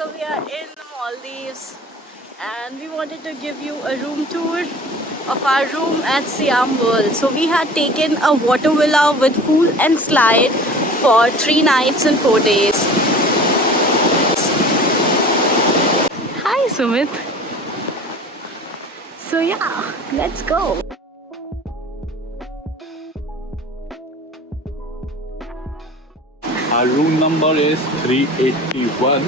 So we are in the Maldives and we wanted to give you a room tour of our room at Siyam World. So we had taken a water villa with pool and slide for 3 nights and 4 days. Hi Sumit. So yeah, let's go. Our room number is 381.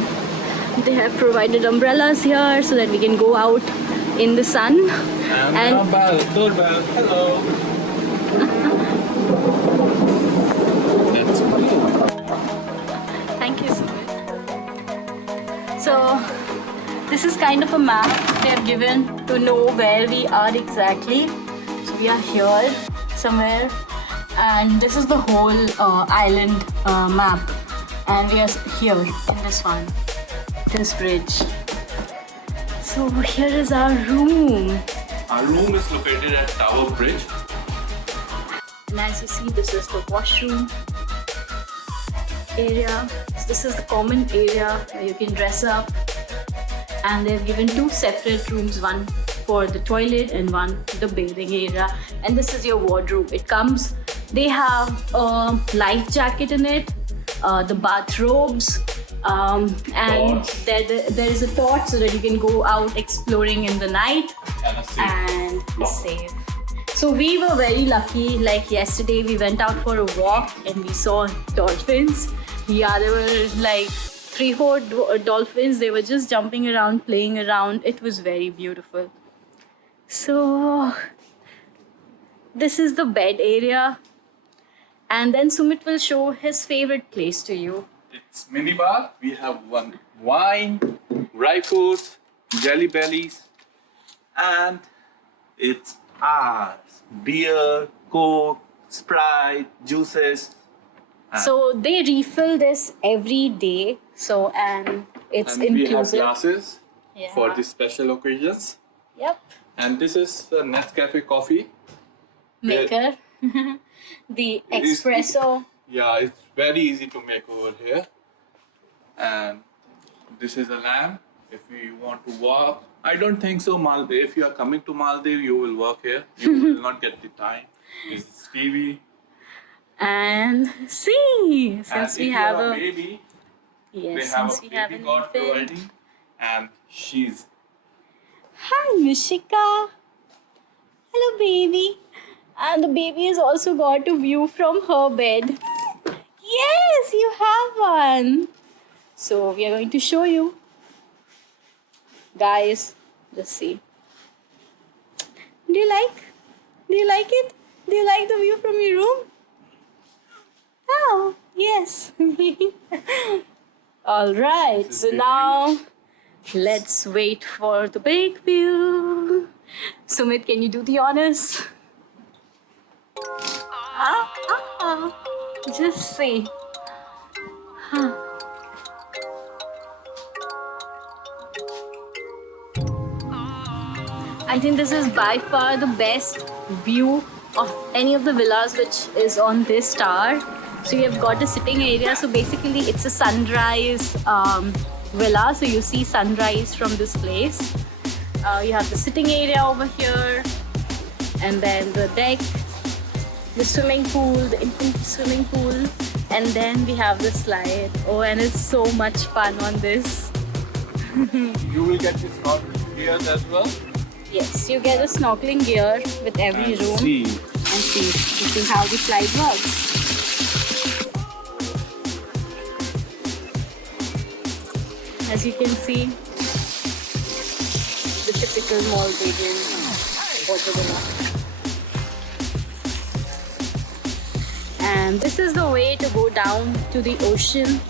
They have provided umbrellas here so that we can go out in the sun. And Doorbell, hello. That's cool. thank you so much. So this is kind of a map they have given to know where we are exactly. So we are here somewhere and this is the whole island map, and we are here in this one, this bridge. So here is our room. Our room is located at Tower Bridge. And as you see, this is the washroom area. So this is the common area where you can dress up. And they've given 2 separate rooms, one for the toilet and one the bathing area. And this is your wardrobe. It comes, they have a life jacket in it, the bathrobes, and there is a torch so that you can go out exploring in the night and be safe. So we were very lucky. Like yesterday we went out for a walk and we saw dolphins. Yeah, there were like 3-4 dolphins. They were just jumping around, playing around. It was very beautiful. So this is the bed area, and then Sumit will show his favorite place to you. It's minibar. We have one wine, dry foods, jelly bellies, and it's ours. Beer, Coke, Sprite, juices. So they refill this every day. So and it's And we have inclusive. glasses Yeah. for these special occasions. Yep. And this is the Nescafe coffee. Maker. The espresso. Yeah, it's very easy to make over here. And this is a lamp. If you want to walk, I don't think so. Maldives. If you are coming to Maldives, you will walk here. You will not get the time. This is TV. And see, And since if we you have are a baby, yes, they have since a we have baby an cot infant. providing, and she's Hi, Mishika. Hello, baby. And the baby has also got a view from her bed. Yes, you have one. So we are going to show you. Guys, just see. Do you like? Do you like it? Do you like the view from your room? Oh, yes. All right. This is So the now let's wait for the big view. Sumit, can you do the honors? Just see. I think this is by far the best view of any of the villas which is on this tower. So you have got a sitting area. So basically it's a sunrise villa. So you see sunrise from this place. You have the sitting area over here, and then the deck, the swimming pool, the infant swimming pool, and then we have the slide. Oh, and it's so much fun on this. you will get this on here as well. Yes, you get a snorkeling gear with every And room. see. And see, this is how the slide works. As you can see, the typical Maldivian water villa. And this is the way to go down to the ocean.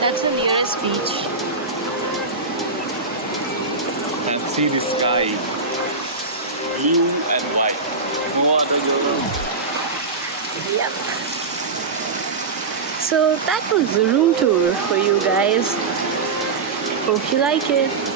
That's the nearest beach. And see the sky. Blue and white. No other yellow. Yep. So that was the room tour for you guys. Hope you like it.